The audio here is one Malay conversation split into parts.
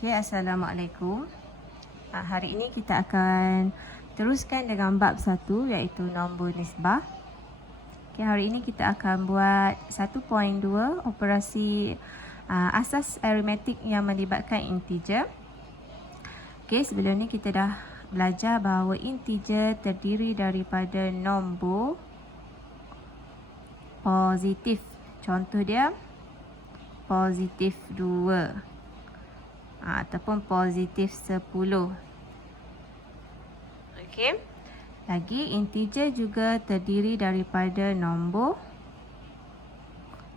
Okay, Assalamualaikum. Hari ini kita akan teruskan dengan bab 1 iaitu nombor nisbah. Okay, hari ini kita akan buat 1.2 operasi asas aritmetik yang melibatkan integer. Okay, sebelum ni kita dah belajar bahawa integer terdiri daripada nombor positif. Contoh dia positif 2. Ataupun positif 10. Okey. Lagi integer juga terdiri daripada nombor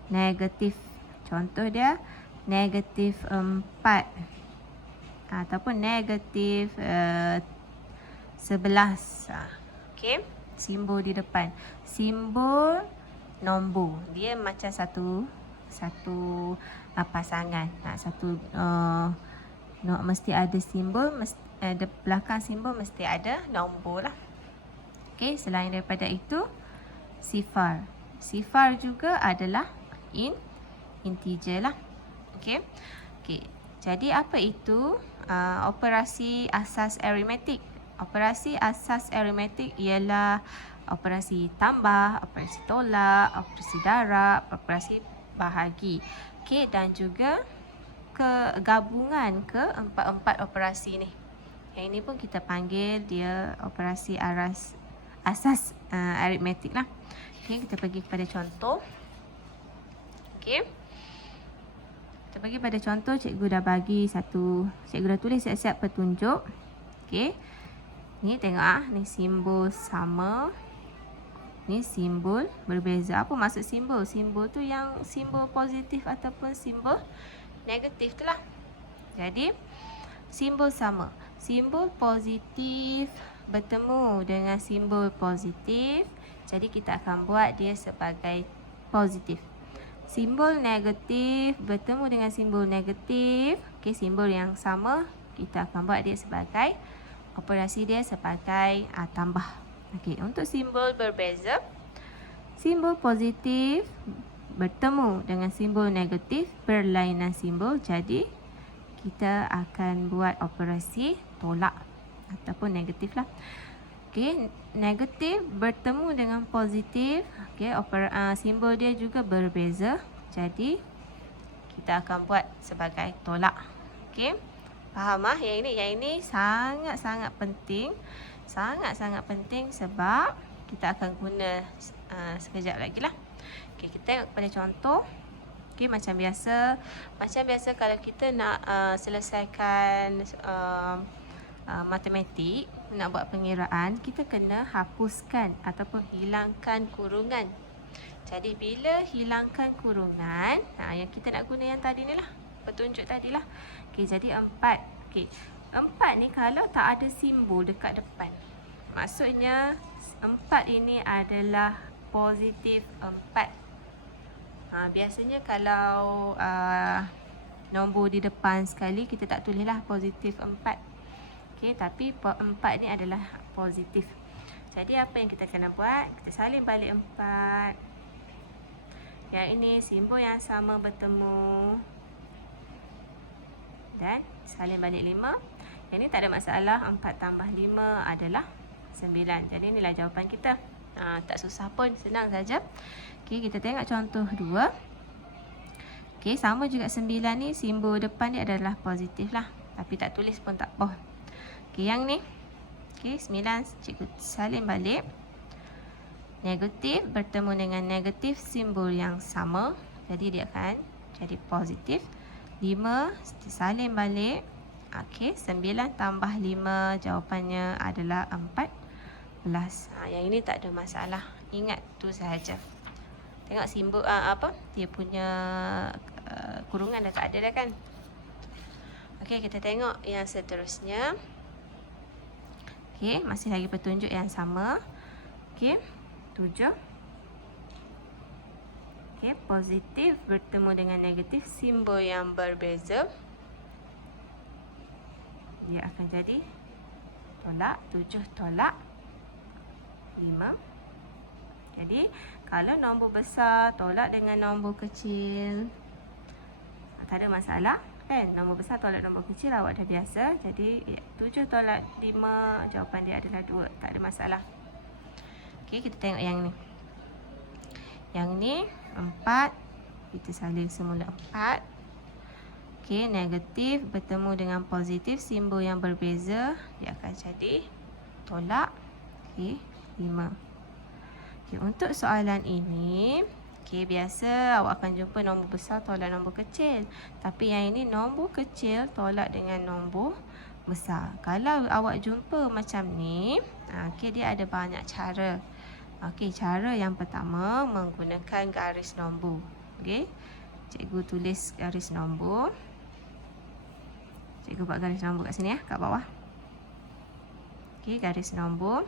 negatif. Contoh dia negatif 4 ataupun negatif 11. Okey. Simbol di depan. Simbol nombor. Dia macam satu pasangan. Mesti ada simbol, ada belakang simbol mesti ada nombor lah. Okey, selain daripada itu, sifar. Sifar juga adalah integer lah. Okey. Jadi apa itu operasi asas aritmetik? Operasi asas aritmetik ialah operasi tambah, operasi tolak, operasi darab, operasi bahagi. Okey, dan juga kegabungan keempat-empat operasi ni. Yang ini pun kita panggil dia operasi asas aritmetik lah. Okey, kita pergi kepada contoh. Okey. Kita pergi pada contoh, cikgu dah bagi cikgu dah tulis siap-siap petunjuk. Okey. Ni tengok ni simbol sama. Ni simbol berbeza. Apa maksud simbol? Simbol tu yang simbol positif ataupun simbol negatif tu lah. Jadi simbol sama. Simbol positif bertemu dengan simbol positif. Jadi kita akan buat dia sebagai positif. Simbol negatif bertemu dengan simbol negatif. Okey, simbol yang sama kita akan buat dia sebagai operasi dia sebagai tambah. Okey, untuk simbol berbeza, simbol positif bertemu dengan simbol negatif berlainan simbol, jadi kita akan buat operasi tolak ataupun negatif lah. Okey, negatif bertemu dengan positif, okey, simbol dia juga berbeza, jadi kita akan buat sebagai tolak. Okey, faham ah? Yang ini sangat-sangat penting. Sangat-sangat penting sebab kita akan guna sekejap lagi lah. Okay, kita tengok pada contoh. Okay, macam biasa kalau kita nak selesaikan matematik, nak buat pengiraan, kita kena hapuskan ataupun hilangkan kurungan. Jadi bila hilangkan kurungan, yang kita nak guna yang tadi ni lah, petunjuk tadi lah. Okay, jadi 4. Okay, 4 ni kalau tak ada simbol dekat depan, maksudnya 4 ini adalah positif 4. Biasanya kalau nombor di depan sekali, kita tak tulislah positif 4. Okay, tapi 4 ni adalah positif. Jadi apa yang kita kena buat? Kita salin balik 4. Yang ini simbol yang sama bertemu. Dan salin balik 5. Yang ni tak ada masalah. 4 tambah 5 adalah 9. Jadi inilah jawapan kita. Tak susah pun, senang saja. Okey, kita tengok contoh 2. Okey, sama juga 9 ni, simbol depan ni adalah positif lah. Tapi tak tulis pun tak apa. Okey, yang ni. Okey, 9 cikgu salin balik. Negatif bertemu dengan negatif, simbol yang sama. Jadi dia akan jadi positif. 5 salin balik. Okey, 9 tambah 5 jawapannya adalah 14. Yang ini tak ada masalah. Ingat tu sahaja. Tengok simbol dia punya kurungan dah tak ada dah kan. Okey, kita tengok yang seterusnya. Okey, masih lagi petunjuk yang sama. Okey, 7. Okey, positif bertemu dengan negatif, simbol yang berbeza. Dia akan jadi tolak. 7 tolak 5. Jadi kalau nombor besar tolak dengan nombor kecil, tak ada masalah. Kan? Nombor besar tolak nombor kecil awak dah biasa. Jadi 7 tolak 5, jawapan dia adalah 2. Tak ada masalah. Okey, kita tengok yang ni. Yang ni 4. Kita salin semula 4. Okey, negatif bertemu dengan positif, simbol yang berbeza, dia akan jadi tolak. Okey, 5. Okey, untuk soalan ini, okey, biasa awak akan jumpa nombor besar tolak nombor kecil. Tapi yang ini nombor kecil tolak dengan nombor besar. Kalau awak jumpa macam ni, okey, dia ada banyak cara. Okey, cara yang pertama menggunakan garis nombor. Okey, cikgu tulis garis nombor. Cikgu buat garis nombor kat sini kat bawah. Okey, garis nombor.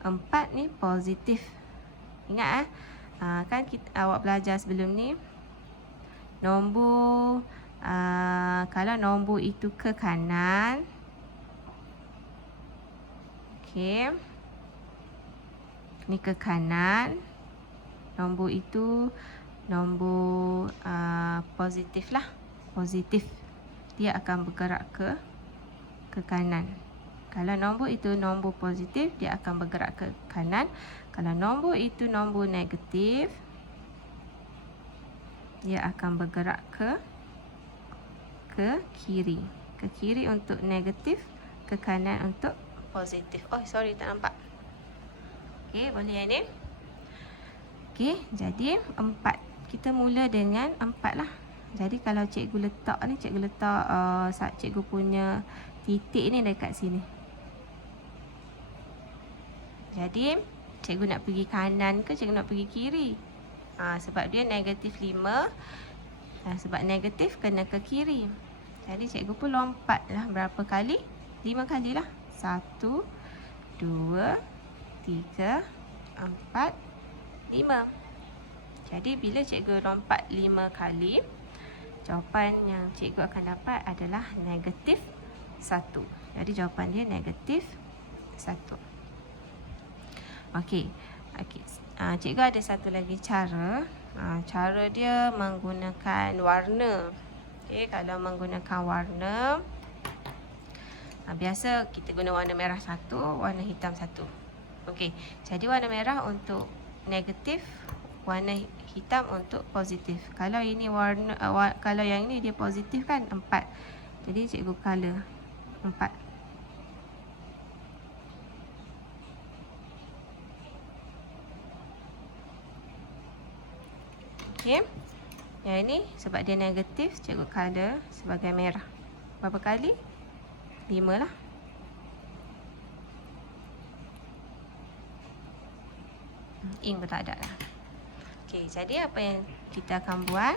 4 ni positif. Ingat kan awak belajar sebelum ni, nombor kalau nombor itu ke kanan, okey, ni ke kanan, nombor itu nombor positif lah, positif, dia akan bergerak ke kanan. Kalau nombor itu nombor positif, dia akan bergerak ke kanan. Kalau nombor itu nombor negatif, dia akan bergerak ke kiri. Ke kiri untuk negatif, ke kanan untuk positif. Oh, sorry, tak nampak. Okey, boleh yang ni. Okey, jadi 4. Kita mula dengan 4 lah. Jadi kalau cikgu letak ni, cikgu letak cikgu punya titik ni dekat sini. Jadi cikgu nak pergi kanan ke cikgu nak pergi kiri? Sebab dia negatif 5. Sebab negatif kena ke kiri. Jadi cikgu pun lompat lah berapa kali? 5 kali lah. 1, 2, 3, 4, 5. Jadi bila cikgu lompat 5 kali, jawapan yang cikgu akan dapat adalah negatif 1. Jadi jawapan dia negatif 1. Okey. Cikgu ada satu lagi cara. Cara dia menggunakan warna. Okey, kalau menggunakan warna, biasa kita guna warna merah 1, warna hitam 1. Okey, jadi warna merah untuk negatif, warna hitam untuk positif. Kalau ini warna kalau yang ini dia positif kan 4. Jadi cikgu color 4. Okey. Yang ini sebab dia negatif, cikgu color sebagai merah. Berapa kali? 5 lah. Ink pun tak ada lah. Okey, jadi apa yang kita akan buat?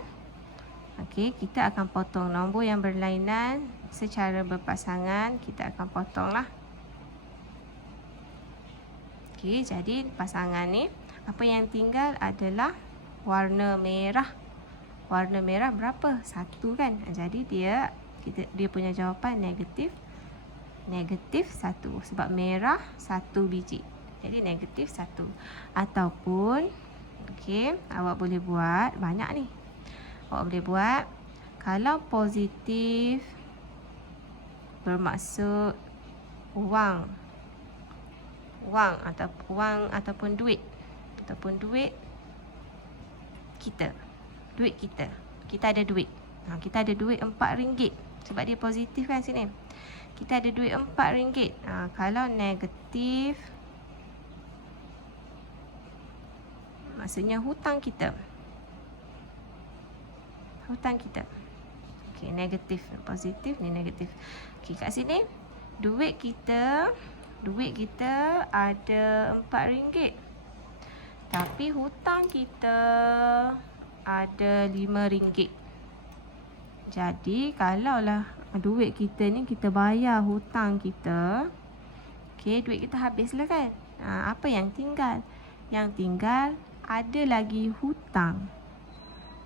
Okey, kita akan potong nombor yang berlainan secara berpasangan. Kita akan potong lah. Okey, jadi pasangan ni, apa yang tinggal adalah warna merah. Warna merah berapa? 1 kan? Jadi dia punya jawapan negatif 1. Sebab merah 1 biji. Jadi negatif 1. Ataupun, okey, awak boleh buat banyak ni. Awak boleh buat, kalau positif bermaksud wang ataupun duit. Ataupun duit kita. Kita ada duit. Kita ada duit RM4. Sebab dia positif kan sini. Kita ada duit RM4. Kalau negatif, maksudnya hutang kita. Okey, negatif, positif ni negatif. Okey, kat sini duit kita ada RM4. Tapi hutang kita ada RM5. Jadi kalaulah duit kita ni kita bayar hutang kita, okey, duit kita habislah kan. Apa yang tinggal? Yang tinggal ada lagi hutang.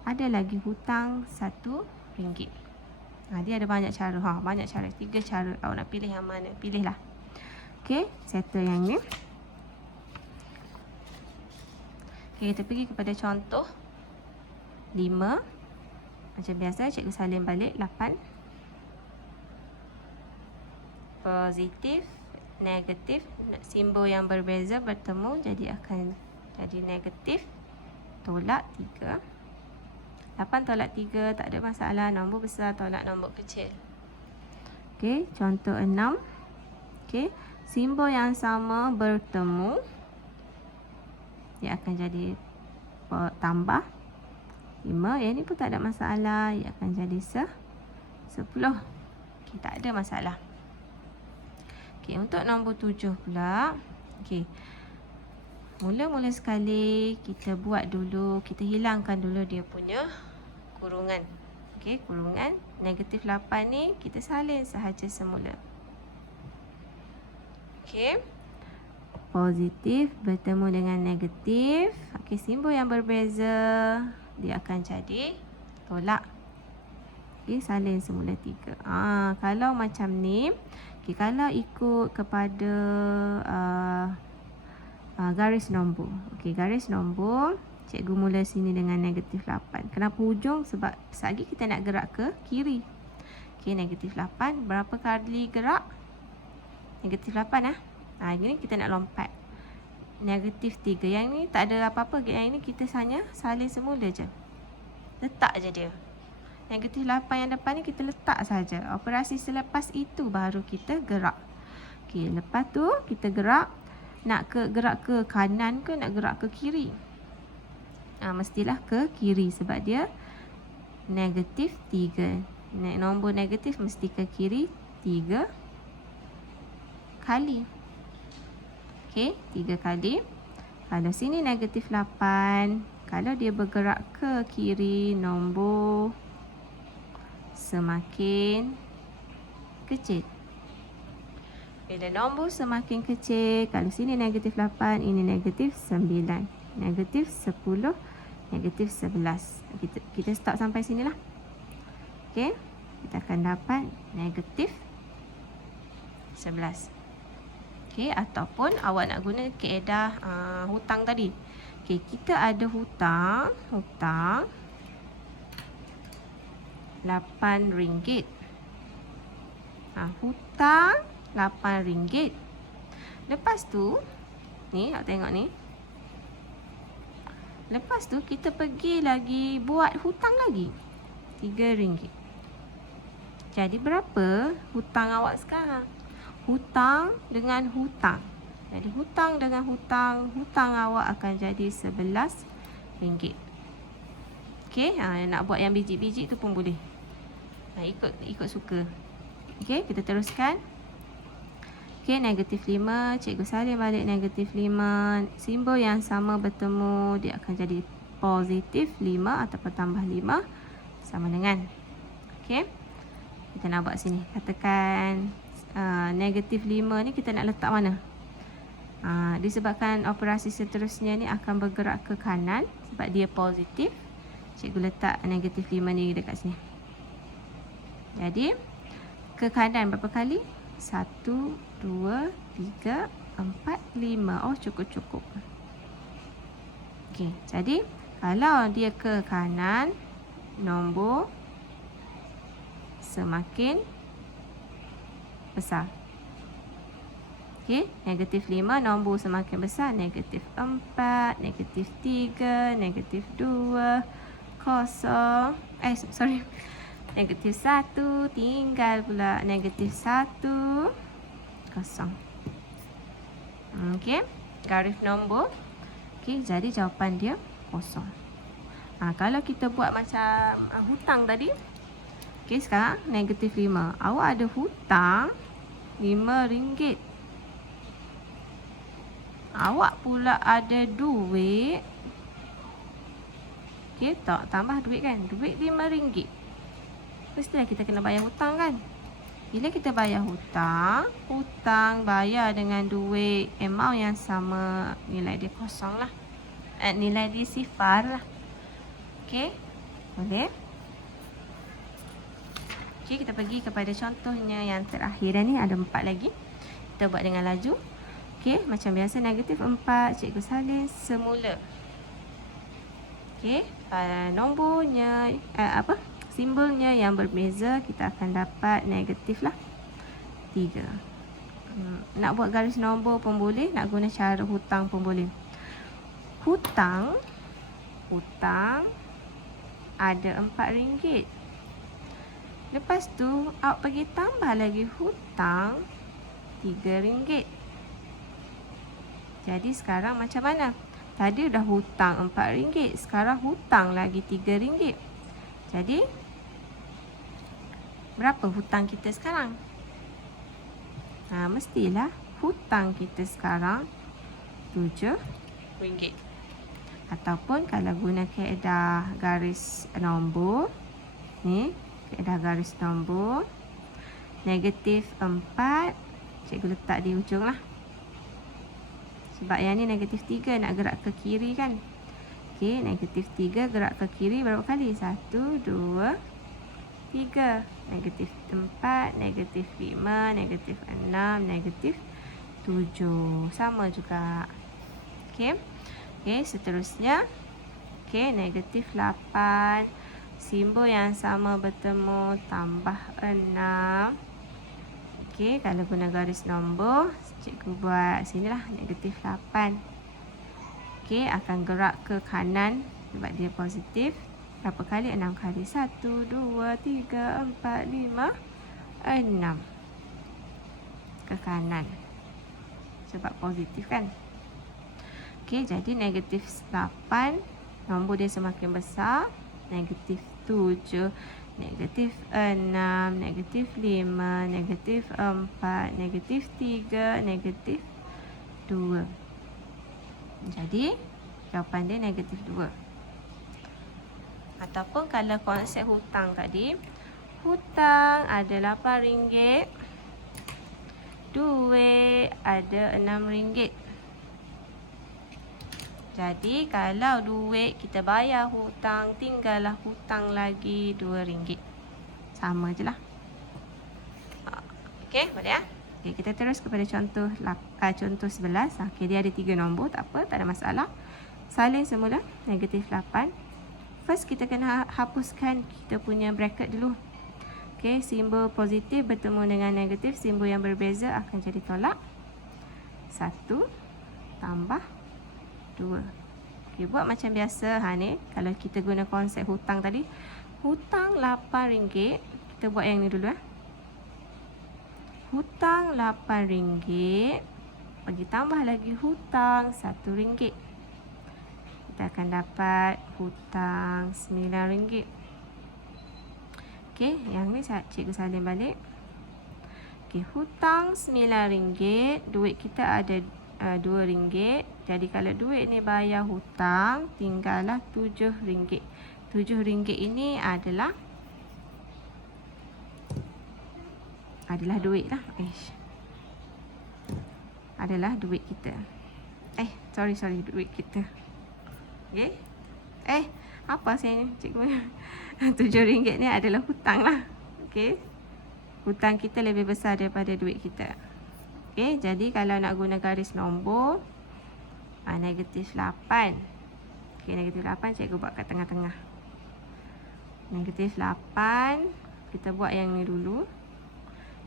Ada lagi hutang RM1. Dia ada banyak cara. Banyak cara. 3 cara. Awak nak pilih yang mana? Pilihlah. Okey, settle yang ni. Okay, kita pergi kepada contoh 5. Macam biasa, cikgu salin balik 8. positif, negatif, simbol yang berbeza bertemu jadi akan jadi negatif, tolak 3. 8 tolak 3 tak ada masalah, nombor besar tolak nombor kecil. Okey, contoh 6. Okey, simbol yang sama bertemu, dia akan jadi tambah 5. Yang ni pun tak ada masalah, ia akan jadi 10. Okey, tak ada masalah. Okey, untuk nombor 7 pula. Okey, mula-mula sekali kita buat dulu, kita hilangkan dulu dia punya kurungan. Okey, kurungan negatif 8 ni kita salin sahaja semula. Okey, positif bertemu dengan negatif. Okey, simbol yang berbeza, dia akan jadi tolak. Okey, salin semula 3. Kalau macam ni, okey, kalau ikut kepada garis nombor. Okey, garis nombor, cikgu mula sini dengan negatif 8. Kenapa hujung? Sebab sekali kita nak gerak ke kiri. Okey, negatif 8. Berapa kali gerak? Negatif 8 ini kita nak lompat. Negatif 3. Yang ni tak ada apa-apa. Yang ini kita hanya salin semula je. Letak je dia. Negatif 8 yang depan ni kita letak saja. Operasi selepas itu baru kita gerak. Okey, lepas tu kita gerak. Nak gerak ke kanan ke nak gerak ke kiri? Mestilah ke kiri sebab dia negatif 3. Nombor negatif mesti ke kiri 3 kali. Okey, 3 kali. Kalau sini negatif 8, kalau dia bergerak ke kiri, nombor semakin kecil. Bila nombor semakin kecil, kalau sini negatif 8, ini negatif 9, negatif 10, negatif 11. Kita stop sampai sini lah. Okey, kita akan dapat negatif 11. Okey, ataupun awak nak guna kaedah hutang tadi. Okey, kita ada hutang RM8. Hutang RM8. Lepas tu, ni awak tengok ni. Lepas tu kita pergi lagi buat hutang lagi RM3. Jadi berapa hutang awak sekarang? Hutang dengan hutang. Jadi hutang dengan hutang awak akan jadi RM11. Okey, nak buat yang biji-biji tu pun boleh. Ikut suka. Okey, kita teruskan. Okey, negatif 5. Cikgu salin balik negatif 5. Simbol yang sama bertemu, dia akan jadi positif 5 ataupun tambah 5 sama dengan. Okey, kita nak buat sini. Katakan negatif 5 ni kita nak letak mana? Disebabkan operasi seterusnya ni akan bergerak ke kanan sebab dia positif. Cikgu letak negatif 5 ni dekat sini. Jadi ke kanan berapa kali? 1, 2, 3, 4, 5. Oh, cukup. Okey, jadi kalau dia ke kanan, nombor semakin besar. Okey, negatif 5, nombor semakin besar. Negatif 4, negatif 3, negatif 2, kosong. Negatif 1, tinggal pula negatif 1, kosong. Okey, garis nombor. Okey, jadi jawapan dia kosong. Kalau kita buat macam hutang tadi. Okey, sekarang negatif 5. Awak ada hutang RM5. Awak pula ada duit. Okey, tambah duit kan? Duit RM5. Mestilah kita kena bayar hutang kan? Bila kita bayar hutang bayar dengan duit amount yang sama, nilai dia kosong lah. Nilai dia sifar lah. Okey, boleh? Okey, kita pergi kepada contohnya yang terakhir. Dan ni ada 4 lagi. Kita buat dengan laju. Okey, macam biasa negatif 4. Cikgu salin semula. Okey, nombornya, simbolnya yang berbeza, kita akan dapat negatif lah 3. Nak buat garis nombor pun boleh, nak guna cara hutang pun boleh. Hutang ada RM4. Lepas tu, awak pergi tambah lagi hutang RM3. Jadi sekarang macam mana? Tadi dah hutang RM4, sekarang hutang lagi RM3. Jadi, berapa hutang kita sekarang? Mestilah hutang kita sekarang RM7. Ataupun kalau guna kaedah garis nombor, ni kaedah garis nombor, negatif 4, cikgu letak di ujung lah. Sebab yang ni negatif 3 nak gerak ke kiri kan. Okey, negatif 3 gerak ke kiri berapa kali? 1, 2, 3. Negatif 4, negatif 5, negatif 6, negatif 7. Sama juga. Okey. Okey, seterusnya. Okey, negatif 8. Simbol yang sama bertemu, tambah 6. Okey, kalau guna garis nombor, cikgu buat sinilah negatif 8. Okey, akan gerak ke kanan sebab dia positif. Berapa kali? 6 kali. 1, 2, 3, 4, 5, 6. Ke kanan. Sebab positif kan. Okey, jadi negatif 8. Nombor dia semakin besar. Negatif 7. Negatif 6. Negatif 5. Negatif 4. Negatif 3. Negatif 2. Jadi, jawapan dia negatif 2. Ataupun kalau konsep hutang tadi, hutang ada RM8, duit ada RM6. Jadi kalau duit kita bayar hutang, tinggallah hutang lagi RM2. Sama je lah. Okey, boleh ya? Okey, kita terus kepada contoh 11. Okey, dia ada 3 nombor, tak apa, tak ada masalah. Salin semula, negatif 8. First, kita kena hapuskan kita punya bracket dulu. Okey, simbol positif bertemu dengan negatif, simbol yang berbeza akan jadi tolak. 1 tambah 2. Okey, buat macam biasa. Ni, kalau kita guna konsep hutang tadi, hutang RM8. Kita buat yang ni dulu. Hutang RM8. Bagi tambah lagi hutang RM1. Kita akan dapat hutang RM9. Okey, yang ni cikgu salin balik. Okey, hutang RM9, duit kita ada RM2. Jadi kalau duit ni bayar hutang, tinggallah RM7. RM7 ini adalah duit lah. Adalah duit kita. Sorry, duit kita. Okey. Apa saya ni, cikgu? RM7 ni adalah hutang lah. Okey. Hutang kita lebih besar daripada duit kita. Okey, jadi kalau nak guna garis nombor, negatif 8. Okey, negatif 8 cikgu buat kat tengah-tengah. Negatif 8, kita buat yang ni dulu.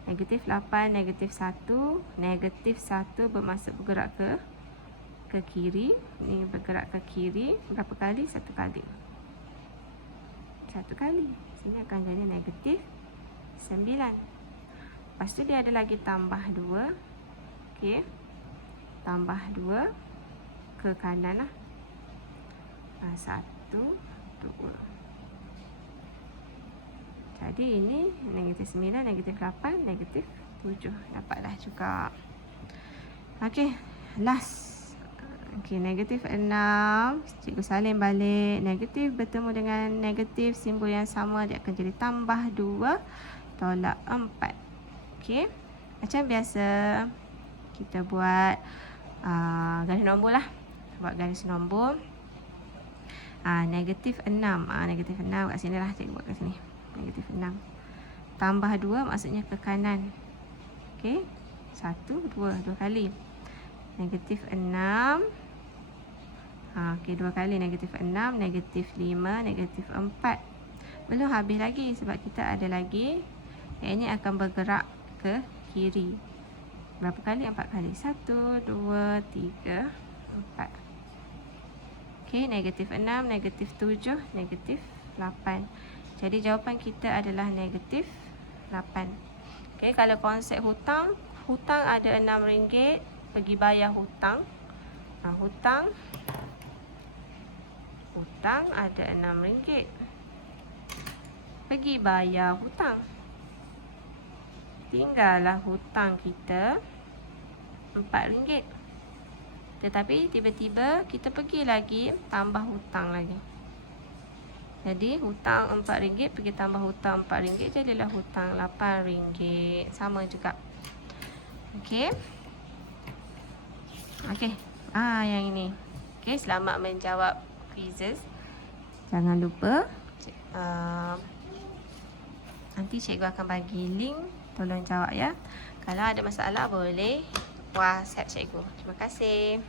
Negatif 8, negatif 1. Negatif 1 bergerak ke kiri. Ni bergerak ke kiri. Berapa kali? 1 kali. 1 kali. Sini akan jadi negatif 9. Lepas tu dia ada lagi tambah 2. Okey. Tambah 2 ke kanan lah. 1, 2. Jadi ini negatif 9, negatif 8, negatif 7. Dapatlah juga. Okey, last. Okey, negatif 6. Cikgu salin balik. Negatif bertemu dengan negatif, simbol yang sama, dia akan jadi tambah 2 tolak 4. Okey, macam biasa kita buat garis nombor lah. Buat garis nombor. Negatif 6. Negatif 6 kat sini lah, cikgu buat kat sini. Negatif 6. Tambah 2 maksudnya ke kanan. Okey, 1, 2 kali. Negatif 6. Okey, 2 kali negatif 6, negatif 5, negatif 4. Belum habis lagi sebab kita ada lagi. Yang ini akan bergerak ke kiri. Berapa kali? 4 kali. 1, 2, 3, 4. Okey, negatif 6, negatif 7, negatif 8. Jadi jawapan kita adalah negatif 8. Okey, kalau konsep hutang, hutang ada RM6, pergi bayar hutang. Hutang ada RM6. Pergi bayar hutang. Tinggallah hutang kita RM4. Tetapi tiba-tiba kita pergi lagi tambah hutang lagi. Jadi hutang RM4 pergi tambah hutang RM4, jadilah hutang RM8. Sama juga. Okey. Okey. Yang ini. Okey, selamat menjawab quizzes. Jangan lupa nanti cikgu akan bagi link, tolong jawab ya. Kalau ada masalah boleh WhatsApp cikgu. Terima kasih.